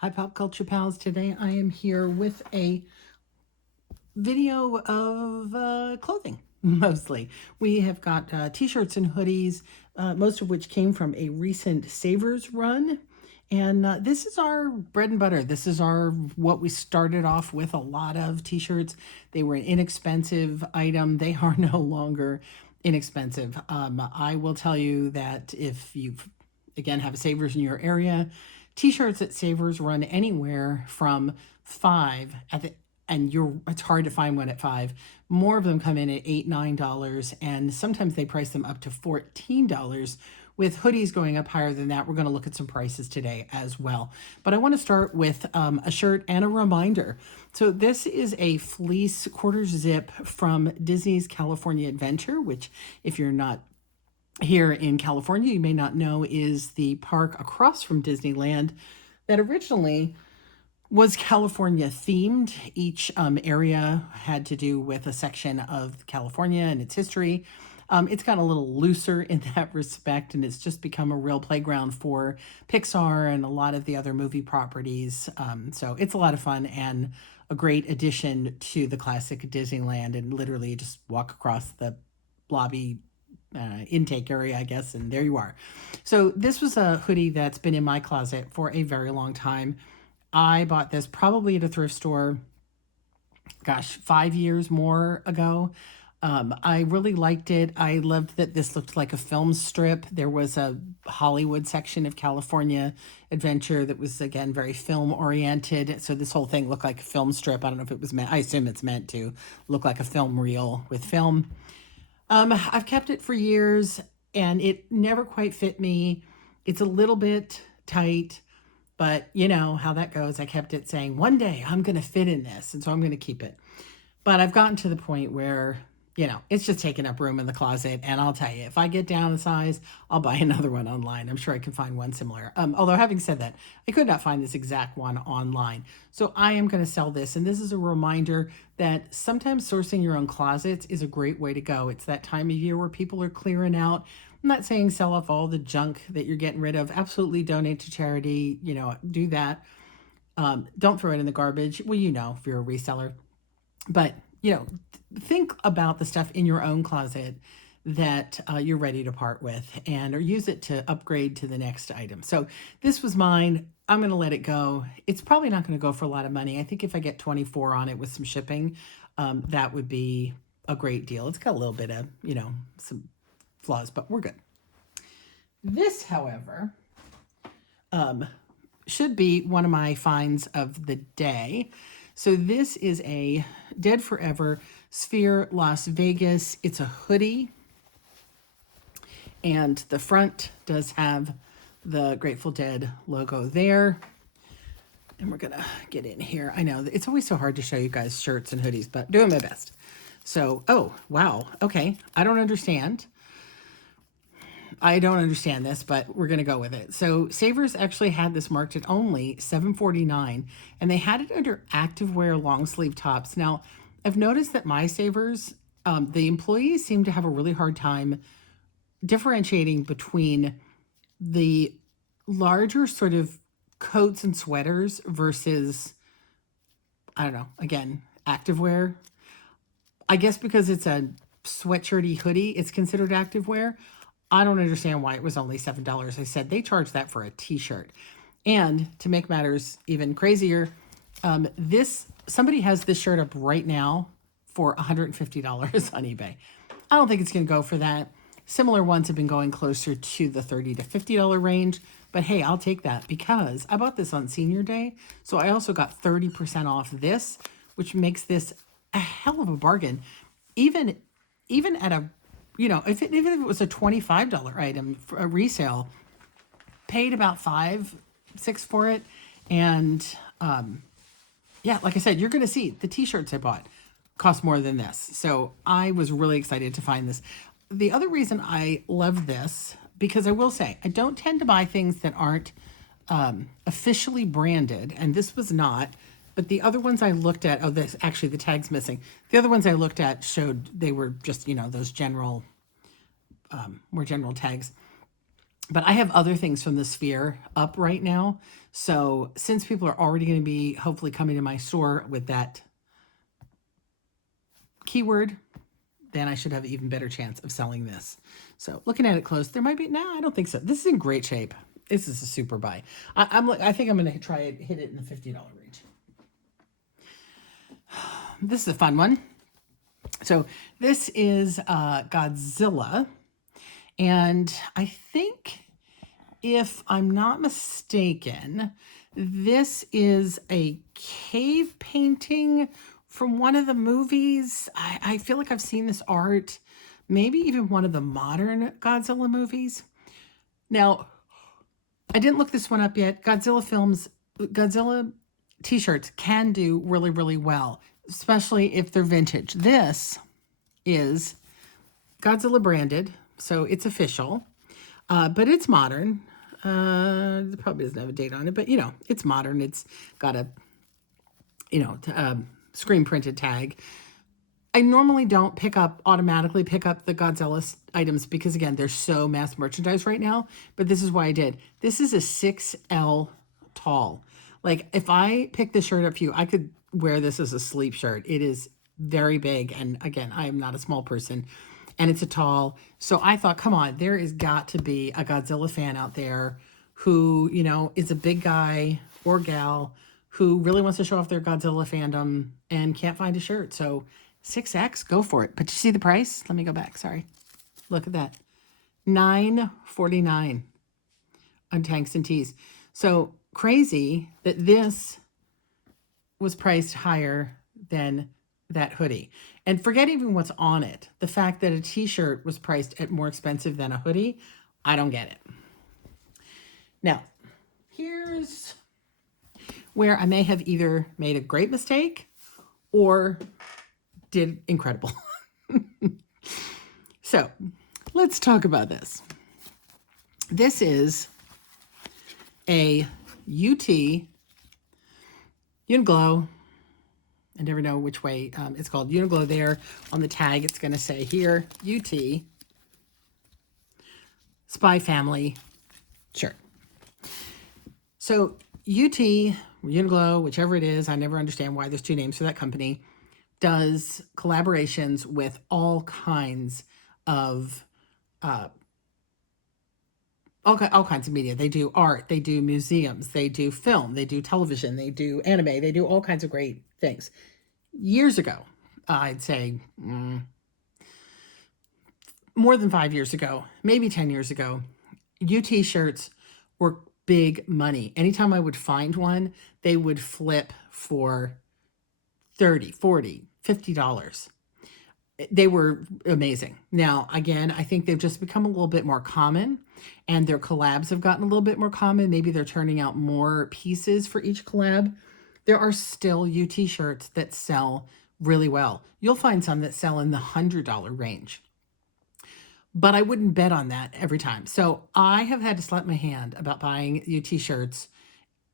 Hi, Pop Culture Pals. Today I am here with a video of clothing, mostly. We have got t-shirts and hoodies, most of which came from a recent Savers run. And this is our bread and butter. This is our what we started off with, a lot of t-shirts. They were an inexpensive item. They are no longer inexpensive. I will tell you that if you've, again, have a Savers in your area, t-shirts at Savers run anywhere from five at the and it's hard to find one at five. More of them come in at $8, $9, and sometimes they price them up to $14. With hoodies going up higher than that, we're going to look at some prices today as well. But I want to start with a shirt and a reminder. So this is a fleece quarter zip from Disney's California Adventure, which, if you're not here in California, you may not know, is the park across from Disneyland that originally was California themed. Each area had to do with a section of California and its history. It's gotten a little looser in that respect, and it's just become a real playground for Pixar and a lot of the other movie properties. So it's a lot of fun and a great addition to the classic Disneyland, and literally just walk across the lobby intake area, I guess, and there you are. So this was a hoodie that's been in my closet for a very long time. I bought this probably at a thrift store, gosh, 5 years more ago. I really liked it. I loved that this looked like a film strip. There was a Hollywood section of California Adventure that was, again, very film oriented. So this whole thing looked like a film strip. I don't know if it was meant, I assume it's meant to look like a film reel with film. I've kept it for years and it never quite fit me. It's a little bit tight. But you know how that goes. I kept it saying, one day I'm going to fit in this. And so I'm going to keep it. But I've gotten to the point where, it's just taking up room in the closet. And I'll tell you, if I get down in size, I'll buy another one online. I'm sure I can find one similar. Although having said that, I could not find this exact one online. So I am going to sell this. And this is a reminder that sometimes sourcing your own closets is a great way to go. It's that time of year where people are clearing out. I'm not saying sell off all the junk that you're getting rid of. Absolutely donate to charity. Do that. Don't throw it in the garbage. Well, if you're a reseller. But, think about the stuff in your own closet that you're ready to part with, and or use it to upgrade to the next item. So this was mine. I'm going to let it go. It's probably not going to go for a lot of money. I think if I get 24 on it with some shipping, that would be a great deal. It's got a little bit of, some flaws, but we're good. This, however, should be one of my finds of the day. So this is a Dead Forever Sphere Las Vegas. It's a hoodie, and the front does have the Grateful Dead logo there. And we're gonna get in here. I know it's always so hard to show you guys shirts and hoodies, but doing my best. So, oh, wow. Okay. I don't understand this, but we're going to go with it. So Savers actually had this marked at only $7.49, and they had it under activewear long sleeve tops. Now, I've noticed that my Savers, the employees seem to have a really hard time differentiating between the larger sort of coats and sweaters versus, I don't know, again, activewear. I guess because it's a sweatshirty hoodie, it's considered activewear. I don't understand why it was only $7. I said they charged that for a t-shirt. And to make matters even crazier, somebody has this shirt up right now for $150 on eBay. I don't think it's going to go for that. Similar ones have been going closer to the $30 to $50 range. But hey, I'll take that because I bought this on senior day. So I also got 30% off this, which makes this a hell of a bargain. Even at a even if it was a $25 item for a resale, paid about $5-6 for it. And yeah, like I said, you're going to see the t-shirts I bought cost more than this. So I was really excited to find this. The other reason I love this, because I will say, I don't tend to buy things that aren't officially branded. And this was not. But the other ones I looked at, this actually the tag's missing. The other ones I looked at showed they were just, those general, more general tags. But I have other things from the Sphere up right now. So since people are already going to be hopefully coming to my store with that keyword, then I should have an even better chance of selling this. So looking at it close, there might be, no, I don't think so. This is in great shape. This is a super buy. I think I'm going to try it, hit it in the $50 range. This is a fun one. So this is Godzilla. And I think, if I'm not mistaken, this is a cave painting from one of the movies. I feel like I've seen this art, maybe even one of the modern Godzilla movies. Now, I didn't look this one up yet. Godzilla t-shirts can do really, really well, especially if they're vintage. This is Godzilla branded, so it's official, but it's modern. It probably doesn't have a date on it, but it's modern. It's got a, screen printed tag. I normally don't automatically pick up the Godzilla items because, again, they're so mass merchandise right now, but this is why I did. This is a 6L tall. Like, if I pick this shirt up for you, I could wear this as a sleep shirt. It is very big, and again, I am not a small person, and it's a tall. So I thought, come on, there is got to be a Godzilla fan out there who, is a big guy or gal who really wants to show off their Godzilla fandom and can't find a shirt. So 6X, go for it. But you see the price? Let me go back. Sorry. Look at that. $9.49 on Tanks and Tees. So crazy that this was priced higher than that hoodie. And forget even what's on it. The fact that a t-shirt was priced at more expensive than a hoodie, I don't get it. Now, here's where I may have either made a great mistake or did incredible. So let's talk about this. This is a UT Uniglow. I never know which way it's called. Uniglow there on the tag. It's going to say here, UT Spy Family shirt. So UT, Uniglow, whichever it is, I never understand why there's two names for that company, does collaborations with all kinds of all kinds of media. They do art, they do museums, they do film, they do television, they do anime, they do all kinds of great things. Years ago, I'd say more than 5 years ago, maybe 10 years ago, UT shirts were big money. Anytime I would find one, they would flip for $30, $40, $50. They were amazing. Now, again, I think they've just become a little bit more common, and their collabs have gotten a little bit more common. Maybe they're turning out more pieces for each collab. There are still UT shirts that sell really well. You'll find some that sell in the $100 range, but I wouldn't bet on that every time. So I have had to slap my hand about buying UT shirts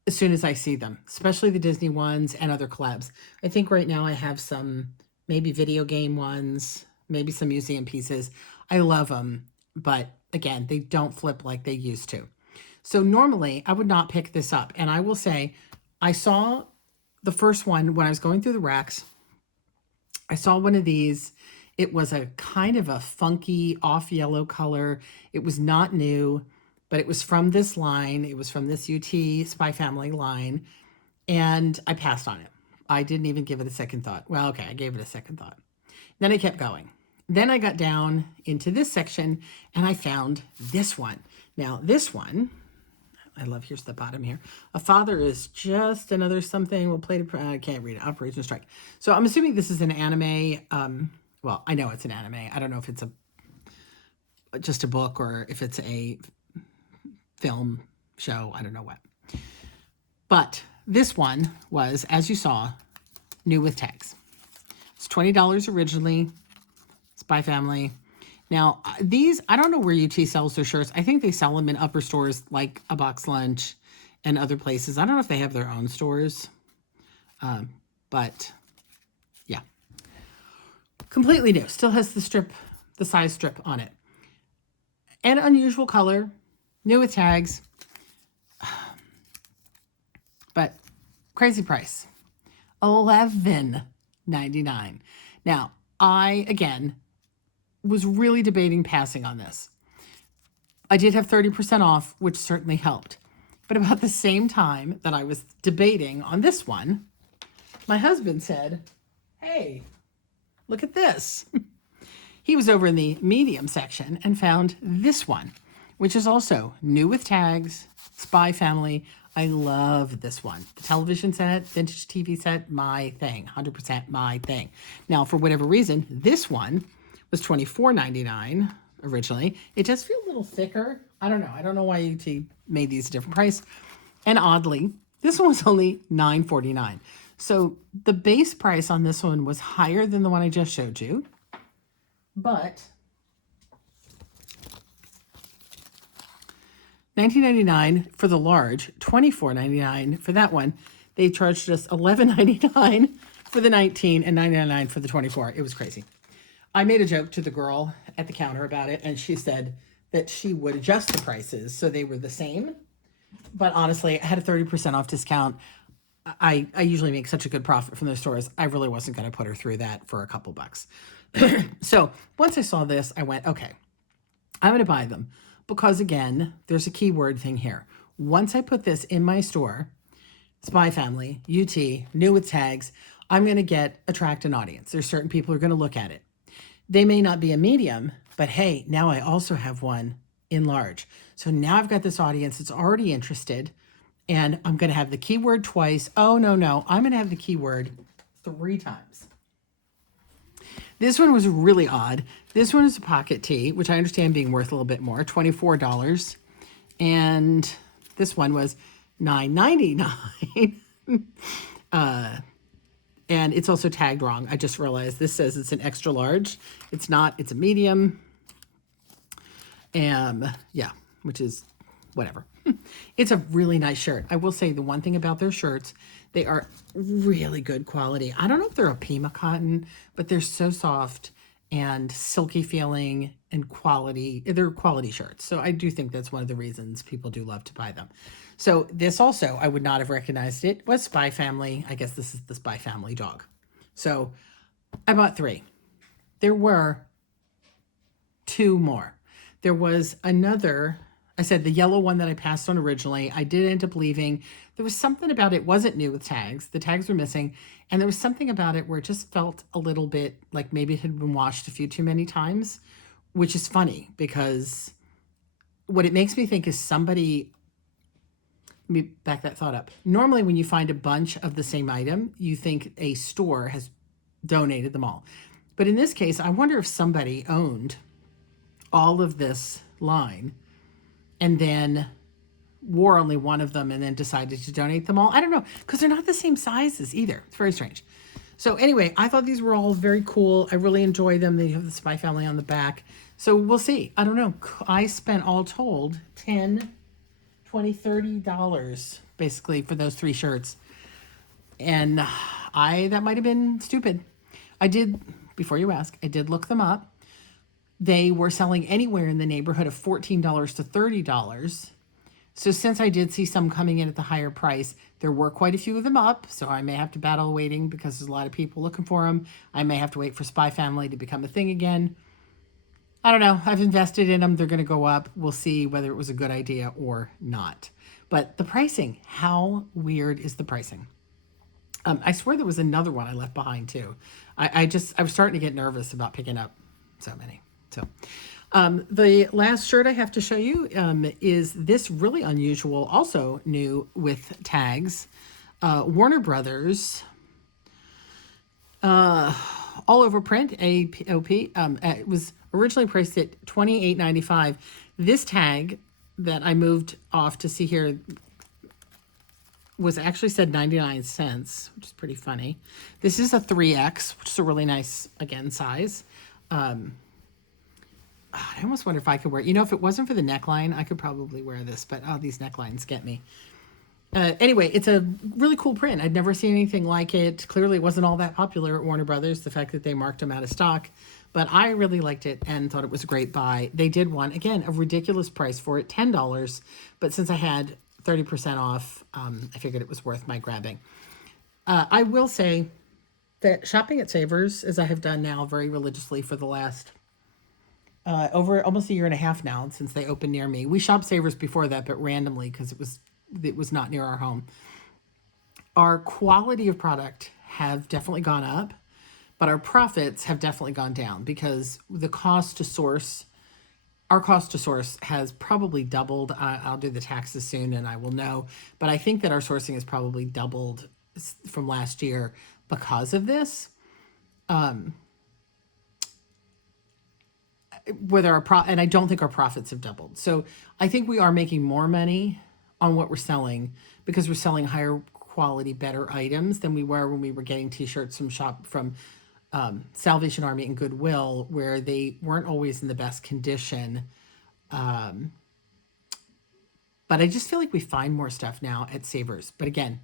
as soon as I see them, especially the Disney ones and other collabs. I think right now I have some maybe video game ones, maybe some museum pieces. I love them, but again, they don't flip like they used to. So normally I would not pick this up. And I will say, I saw the first one when I was going through the racks. I saw one of these. It was a kind of a funky off yellow color. It was not new, but it was from this line. It was from this UT Spy Family line. And I passed on it. I didn't even give it a second thought. Well, okay, I gave it a second thought. Then I kept going. Then I got down into this section and I found this one. Now, this one, I love, here's the bottom here. A father is just another something. We'll play, I can't read it. Operation Strike. So I'm assuming this is an anime. Well, I know it's an anime. I don't know if it's just a book or if it's a film show. I don't know what. But this one was, as you saw, new with tags. It's $20 originally. Spy Family. Now, these, I don't know where UT sells their shirts. I think they sell them in upper stores like a Box Lunch and other places. I don't know if they have their own stores. But, yeah. Completely new. Still has the size strip on it. An unusual color. New with tags, but crazy price. $11.99. Now, I, again, was really debating passing on this. I did have 30% off, which certainly helped. But about the same time that I was debating on this one, my husband said, hey, look at this. He was over in the medium section and found this one, which is also new with tags, Spy Family. I love this one. The television set, vintage TV set, my thing, 100% my thing. Now, for whatever reason, this one was $24.99 originally. It does feel a little thicker. I don't know. I don't know why UT made these a different price. And oddly, this one was only $9.49. So the base price on this one was higher than the one I just showed you. But $19.99 for the large, $24.99 for that one. They charged us $11.99 for the 19 and $9.99 for the 24. It was crazy. I made a joke to the girl at the counter about it, and she said that she would adjust the prices so they were the same. But honestly, I had a 30% off discount. I usually make such a good profit from those stores. I really wasn't going to put her through that for a couple bucks. So once I saw this, I went, okay, I'm going to buy them. Because again, there's a keyword thing here. Once I put this in my store, Spy Family, UT, new with tags, I'm going to attract an audience. There's certain people who are going to look at it. They may not be a medium, but hey, now I also have one in large. So now I've got this audience that's already interested, and I'm going to have the keyword twice. Oh, no. I'm going to have the keyword 3 times. This one was really odd. This one is a pocket tee, which I understand being worth a little bit more, $24. And this one was $9.99. And it's also tagged wrong. I just realized this says it's an extra large. It's not, it's a medium. Yeah, which is whatever. It's a really nice shirt. I will say the one thing about their shirts, they are really good quality. I don't know if they're a Pima cotton, but they're so soft and silky feeling and quality. They're quality shirts. So I do think that's one of the reasons people do love to buy them. So this also, I would not have recognized it, was Spy Family. I guess this is the Spy Family dog. So I bought 3. There were 2 more. There was another, I said the yellow one that I passed on originally, I did end up leaving. There was something about it wasn't new with tags. The tags were missing. And there was something about it where it just felt a little bit like maybe it had been washed a few too many times, which is funny because what it makes me think is somebody, let me back that thought up. Normally when you find a bunch of the same item, you think a store has donated them all. But in this case, I wonder if somebody owned all of this line and then wore only one of them and then decided to donate them all. I don't know, because they're not the same sizes either. It's very strange. So anyway, I thought these were all very cool. I really enjoy them. They have the Spy Family on the back. So we'll see. I don't know. I spent all told $10, $20, $30 basically for those 3 shirts. And that might have been stupid. I did, before you ask, I did look them up. They were selling anywhere in the neighborhood of $14 to $30. So since I did see some coming in at the higher price, there were quite a few of them up. So I may have to battle waiting because there's a lot of people looking for them. I may have to wait for Spy Family to become a thing again. I don't know. I've invested in them. They're going to go up. We'll see whether it was a good idea or not. But the pricing, how weird is the pricing? I swear there was another one I left behind too. I was starting to get nervous about picking up so many. So the last shirt I have to show you is this really unusual, also new with tags, Warner Brothers, all over print, AOP. It was originally priced at $28.95. This tag that I moved off to see here was actually said 99 cents, which is pretty funny. This is a 3X, which is a really nice, again, size. I almost wonder if I could wear it. You know, if it wasn't for the neckline, I could probably wear this, but these necklines get me. Anyway, it's a really cool print. I'd never seen anything like it. Clearly, it wasn't all that popular at Warner Brothers, the fact that they marked them out of stock. but I really liked it and thought it was a great buy. They did one, again, a ridiculous price for it, $10. But since I had 30% off, I figured it was worth my grabbing. I will say that shopping at Savers, as I have done now very religiously for the last over almost a year and a half now since they opened near me. We shopped Savers before that, but randomly because it was not near our home. Our quality of product have definitely gone up, but our profits have definitely gone down because the cost to source, our cost to source has probably doubled. I'll do the taxes soon and I will know, but I think that our sourcing has probably doubled from last year because of this. Whether and I don't think our profits have doubled. So I think we are making more money on what we're selling because we're selling higher quality, better items than we were when we were getting t-shirts from Salvation Army and Goodwill, where they weren't always in the best condition. But I just feel like we find more stuff now at Savers. But again,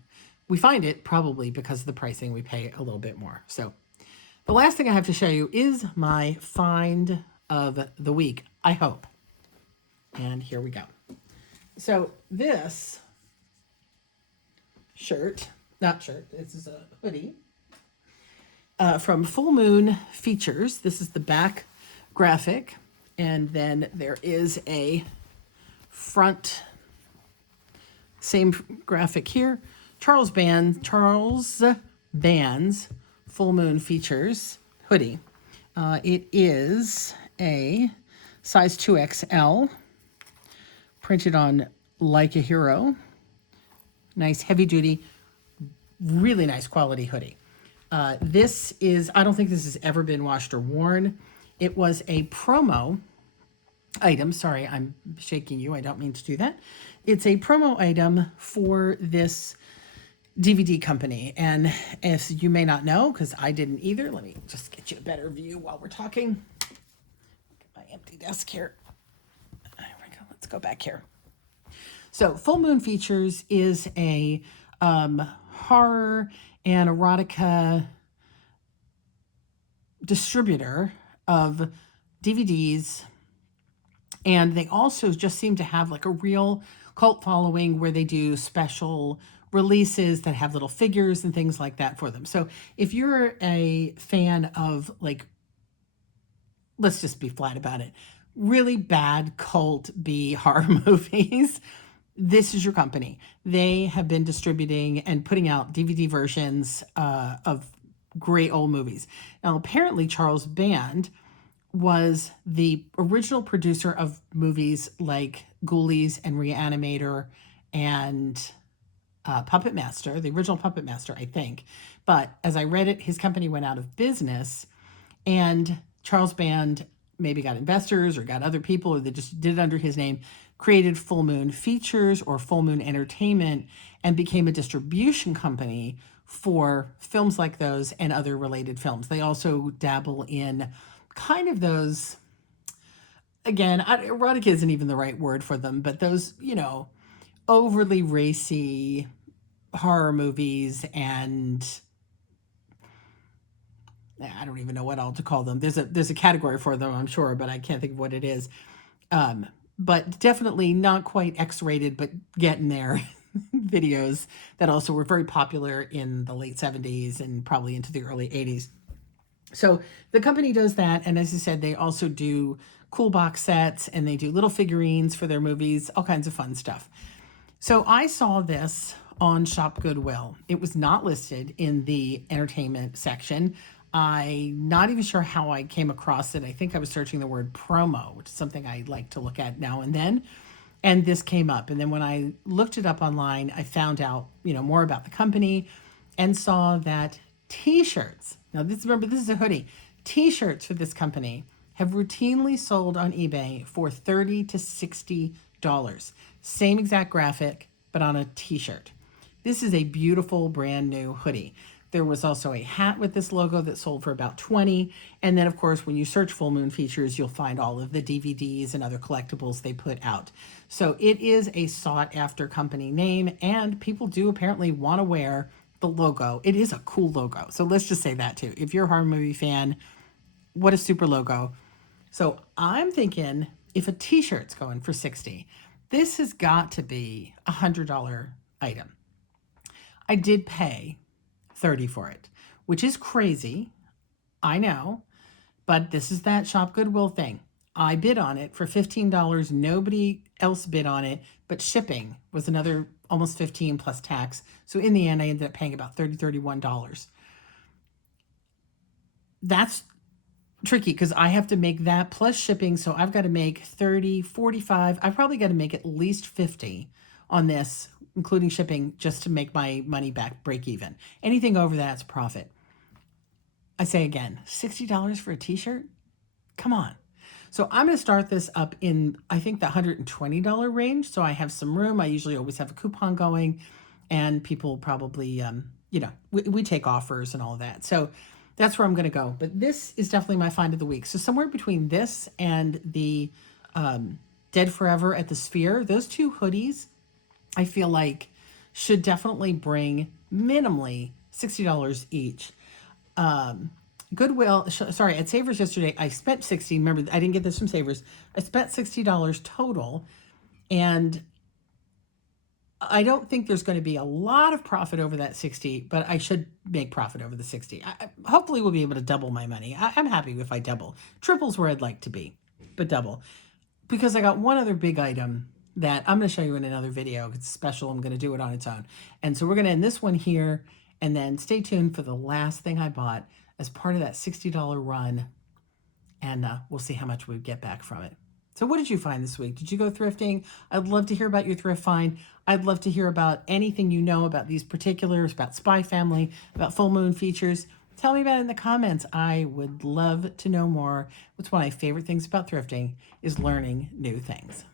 we find it probably because of the pricing, we pay a little bit more. So the last thing I have to show you is my find of the week, I hope. And here we go. So this this is a hoodie from Full Moon Features. This is the back graphic. And then there is a front, same graphic here. Charles Band's Full Moon Features hoodie. It is a size 2XL, printed on Like a Hero. Nice heavy duty, really nice quality hoodie. This is, I don't think this has ever been washed or worn. It was a promo item. Sorry, I'm shaking you. I don't mean to do that. It's a promo item for this DVD company. And as you may not know, because I didn't either, let me just get you a better view while we're talking. Get my empty desk here. There we go. Let's go back here. So Full Moon Features is a horror and erotica distributor of DVDs. And they also just seem to have like a real cult following where they do special releases that have little figures and things like that for them. So if you're a fan of, like, let's just be flat about it, really bad cult B horror movies, this is your company. They have been distributing and putting out DVD versions of great old movies. Now, apparently Charles Band was the original producer of movies like Ghoulies and Reanimator and Puppet Master, the original Puppet Master, I think. But as I read it, his company went out of business, and Charles Band maybe got investors or got other people, or they just did it under his name, created Full Moon Features or Full Moon Entertainment, and became a distribution company for films like those and other related films. They also dabble in kind of those, again, erotic isn't even the right word for them, but those, overly racy horror movies, and I don't even know what all to call them. There's a category for them, I'm sure, but I can't think of what it is. But definitely not quite X-rated, but getting there. Videos that also were very popular in the late 70s and probably into the early 80s. So the company does that. And as I said, they also do cool box sets, and they do little figurines for their movies, all kinds of fun stuff. So I saw this on Shop Goodwill. It was not listed in the entertainment section. I'm not even sure how I came across it. I think I was searching the word promo, which is something I like to look at now and then. And this came up. And then when I looked it up online, I found out, more about the company and saw that t-shirts, now remember, this is a hoodie. T-shirts for this company have routinely sold on eBay for $30 to $60. Same exact graphic, but on a t-shirt. This is a beautiful brand new hoodie. There was also a hat with this logo that sold for about $20. And then, of course, when you search Full Moon Features, you'll find all of the DVDs and other collectibles they put out. So it is a sought-after company name, and people do apparently want to wear the logo. It is a cool logo. So let's just say that, too. If you're a horror movie fan, what a super logo. So I'm thinking if a t-shirt's going for 60, this has got to be $100 item. I did pay 30 for it, which is crazy. I know, but this is that shop Goodwill thing. I bid on it for $15. Nobody else bid on it, but shipping was another almost 15 plus tax. So in the end, I ended up paying about $31. That's tricky because I have to make that plus shipping. So I've got to make 30, 45. I've probably got to make at least 50 on this, including shipping, just to make my money back break even. Anything over that's profit. I say again, $60 for a t-shirt? Come on. So I'm going to start this up in, I think, the $120 range. So I have some room. I usually always have a coupon going, and people probably, we take offers and all of that. So that's where I'm going to go. But this is definitely my find of the week. So somewhere between this and the Dead Forever at the Sphere, those two hoodies, I feel like should definitely bring minimally $60 each. Goodwill, sorry, at Savers yesterday, I spent 60. Remember, I didn't get this from Savers. I spent $60 total, and I don't think there's going to be a lot of profit over that 60, but I should make profit over the 60. Hopefully we'll be able to double my money. I'm happy if I double. Triple's where I'd like to be, but double. Because I got one other big item that I'm going to show you in another video. It's special. I'm going to do it on its own. And so we're going to end this one here, and then stay tuned for the last thing I bought as part of that $60 run, and we'll see how much we get back from it. So what did you find this week? Did you go thrifting? I'd love to hear about your thrift find. I'd love to hear about anything you know about these particulars, about Spy Family, about full moon features. Tell me about it in the comments. I would love to know more. What's one of my favorite things about thrifting is learning new things.